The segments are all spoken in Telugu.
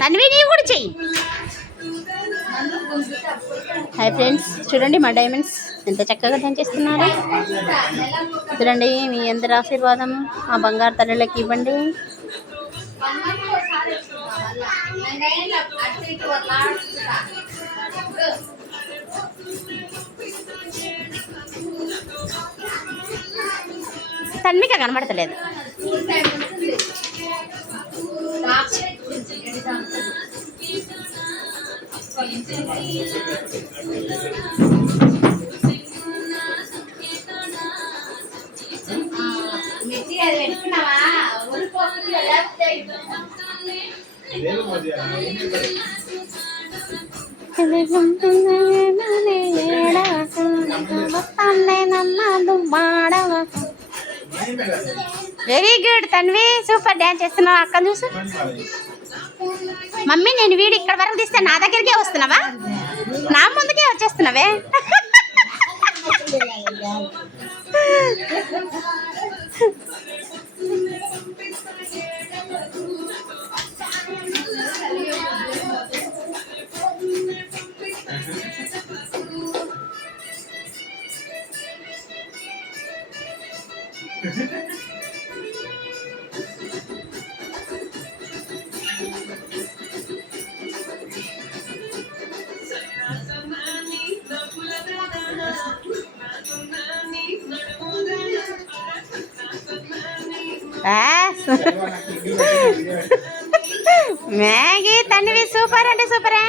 తన్వి నీవు కూడా చెయ్యి. హాయ్ ఫ్రెండ్స్, చూడండి మా డైమండ్స్ ఎంత చక్కగా డాన్స్ చేస్తున్నారు. చూడండి, మీ అందరి ఆశీర్వాదం మా బంగారు తల్లులకి ఇవ్వండి. తన్విక కనబడతలేదు. Very good Tanvi, super dance చేస్తున్నావు. అక్క చూసు. మమ్మీ, నేను వీడు ఇక్కడ వరకు తీస్తే నా దగ్గరికే వస్తున్నావా? నా ముందుకే వచ్చేస్తున్నావే. మ్యాగీ, తన్వి సూపర్ అంటే సూపరే.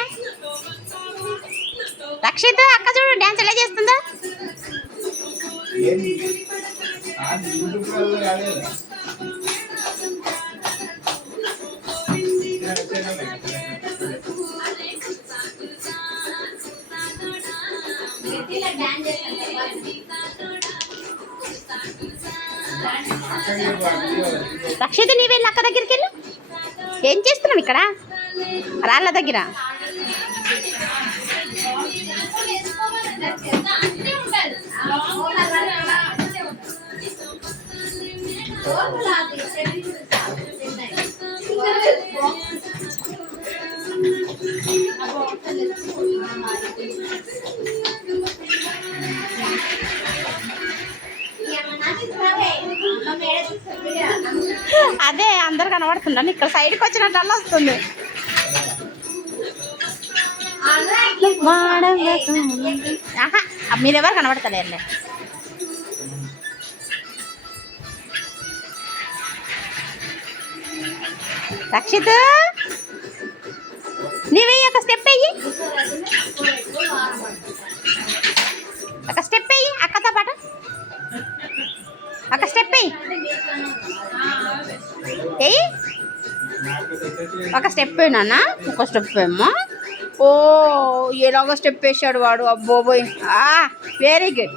రక్షిత్ అక్క చూడు డ్యాన్స్ ఎలా చేస్తుందా. రక్షిత, నీ వెళ్ళి అక్క దగ్గరికి వెళ్ళు. ఏం చేస్తున్నావు ఇక్కడ రాళ్ళ దగ్గర? అదే అందరు కనబడుతుండ, ఇక్కడ సైడ్కి వచ్చినట్టు వస్తుంది. మీరెవరు కనబడతలేరులే. రక్షిత్, నీవే ఒక స్టెప్ వెయ్యి. ఒక స్టెప్ వెయ్యి అక్కతో పాటు. ఒక స్టెప్ వెయ్యి. ఒక స్టెప్ నాన్న, ఒక స్టెప్ ఏమో. ఓ, ఎలాగో స్టెప్ వేసాడు వాడు. అబ్బోబోయ్, వెరీ గుడ్.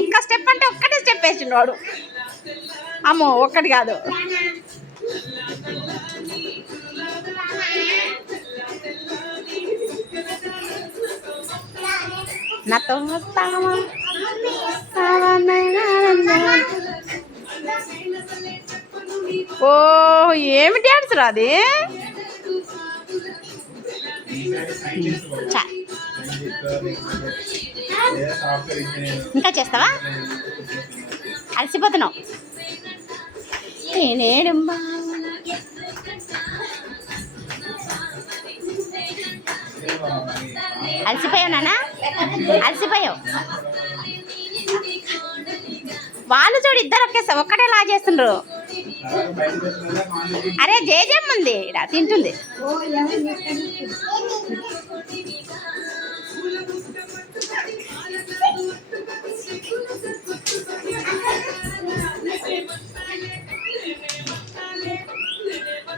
ఒక్క స్టెప్ అంటే ఒక్కటే స్టెప్ వేసిండు వాడు. అమ్మో, ఒక్కటి కాదు. నాతో ఓ, ఏమి డ్యాన్స్ రాది. ఇంకా చేస్తావా? అలసిపోతున్నావు. అలసిపోయావు నాన్న, అలసిపోయావు. వాళ్ళు చూడు, ఇద్దరు ఒక్కటే లా చేస్తుండ్రు. అరే జేజమ్మ ఉంది ఇక్కడ తింటుంది.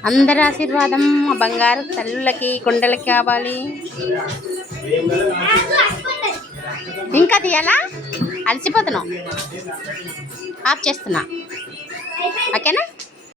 అందరి ఆశీర్వాదం మా బంగారు తల్లులకి కొండలకి కావాలి. ఇంకా తీయాలా? అలసిపోతున్నావు, ఆఫ్ చేస్తున్నా. ఓకేనా?